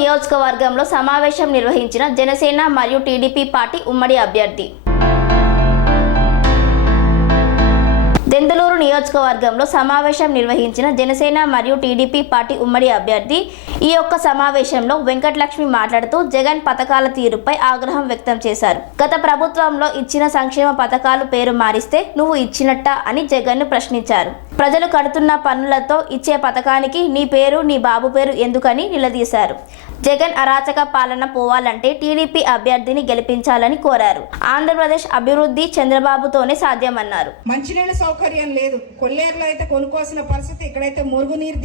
నియోజకవర్గంలో సమావేశం నిర్వహించిన జనసేన మరియు టీడీపీ పార్టీ ఉమ్మడి అభ్యర్థి. దెందులూరు నియోజకవర్గంలో సమావేశం నిర్వహించిన జనసేన మరియు టీడీపీ పార్టీ ఉమ్మడి అభ్యర్థి. ఈ యొక్క సమావేశంలో వెంకటలక్ష్మి మాట్లాడుతూ జగన్ పథకాల తీరుపై ఆగ్రహం వ్యక్తం చేశారు. గత ప్రభుత్వంలో ఇచ్చిన సంక్షేమ పథకాలు పేరు మారిస్తే నువ్వు ఇచ్చినట్టా అని జగన్ను ప్రశ్నించారు. ప్రజలు కడుతున్న పన్నులతో ఇచ్చే పథకానికి నీ పేరు నీ బాబు పేరు ఎందుకని నిలదీశారు. జగన్ అరాచక పాలన పోవాలంటే టీడీపీ అభ్యర్థిని గెలిపించాలని కోరారు. ఆంధ్రప్రదేశ్ అభివృద్ధి చంద్రబాబుతోనే సాధ్యమన్నారు. మంచినీళ్ళ సౌకర్యం లేదు, కొల్లేరులో అయితే కొనుక్కోవాల్సిన పరిస్థితి, ఇక్కడైతే మురుగునీరు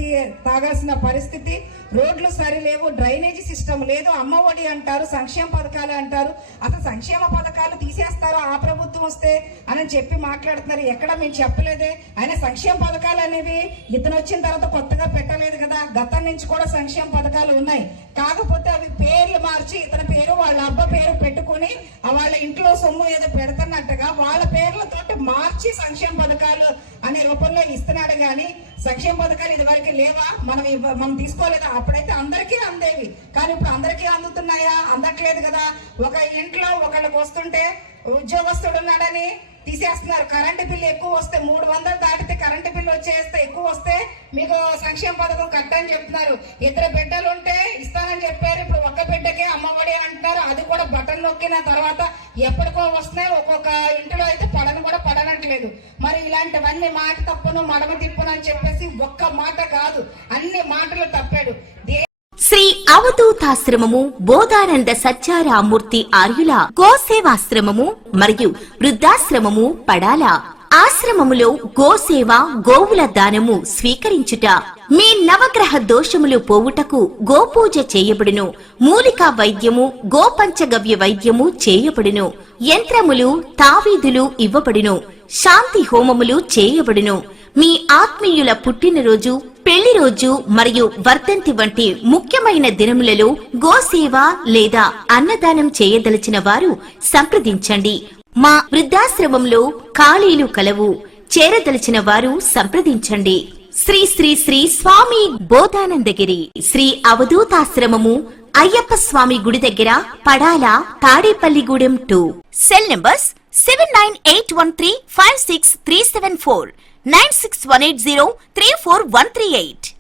తాగాల్సిన పరిస్థితి, రోడ్లు సరిలేవు, డ్రైనేజీ సిస్టమ్ లేదు, అమ్మఒడి అంటారు, సంక్షేమ పథకాలు అంటారు. అసలు సంక్షేమ పథకాలు తీసేస్తారో ఆ ప్రభుత్వం వస్తే అని చెప్పి మాట్లాడుతున్నారు. ఎక్కడ మేము చెప్పలేదే. ఆయన సంక్షేమ పథకాలు అనేవి ఇతను వచ్చిన తర్వాత కొత్తగా పెట్టలేదు కదా, గతం నుంచి కూడా సంక్షేమ పథకాలు ఉన్నాయి. కాకపోతే అవి పేర్లు మార్చి ఇతని పేరు వాళ్ళ అబ్బ పేరు పెట్టుకుని వాళ్ళ ఇంట్లో సొమ్ము ఏదో పెడుతున్నట్టుగా వాళ్ళ పేర్లతోటి మార్చి సంక్షేమ పథకాలు అనే రూపంలో ఇస్తున్నాడు. కానీ సంక్షేమ పథకాలు ఇదివరకు లేవా? మనం తీసుకోలేదా? అప్పుడైతే అందరికీ అందేవి, కానీ ఇప్పుడు అందరికీ అందుతున్నాయా? అందట్లేదు కదా. ఒక ఇంట్లో ఒకళ్ళకి వస్తుంటే ఉద్యోగస్తుడు ఉన్నాడని తీసేస్తున్నారు. కరెంటు బిల్లు ఎక్కువ వస్తే 300 దాటితే కరెంటు బిల్లు వచ్చేస్తే ఎక్కువ వస్తే మీకు సంక్షేమ పథకం కట్టని చెప్తున్నారు. 2 బిడ్డలు ఉంటే ఇస్తానని చెప్పారు. ఇప్పుడు ఒక్క బిడ్డకే అమ్మఒడి అని అంటున్నారు. అది కూడా బటన్ నొక్కిన తర్వాత ఎప్పటికో వస్తున్నాయి. ఒక్కొక్క ఇంటిలో అయితే పడనట్లేదు. మరి ఇలాంటివన్నీ మాట తప్పును మడమ తిప్పును అని చెప్పేసి ఒక్క మాట కాదు అన్ని మాటలు తప్పాడు. శ్రీ అవధూతాశ్రమము బోధానంద సత్యారామూర్తి ఆర్యుల గోసేవాశ్రమము మరియు వృద్ధాశ్రమము పడాల. ఆశ్రమములో గోసేవ గోవుల దానము స్వీకరించుట, మీ నవగ్రహ దోషములు పోవుటకు గోపూజ చేయబడును. మూలికా వైద్యము గోపంచగవ్య వైద్యము చేయబడును. యంత్రములు తావీదులు ఇవ్వబడును. శాంతి హోమములు చేయబడును. మీ ఆత్మీయుల పుట్టినరోజు, పెళ్లి రోజు మరియు వర్ధంతి వంటి ముఖ్యమైన దినములలో గోసేవ లేదా అన్నదానం చేయదలిచిన వారు సంప్రదించండి. మా వృద్ధాశ్రమంలో ఖాళీలు కలవు. చేరదలిచిన వారు సంప్రదించండి. శ్రీ శ్రీ శ్రీ స్వామి బోధానందగిరి శ్రీ అవధూతాశ్రమము అయ్యప్ప స్వామి గుడి దగ్గర పడాల, తాడేపల్లిగూడెం 2. Cell numbers 7981356374, 96180341138.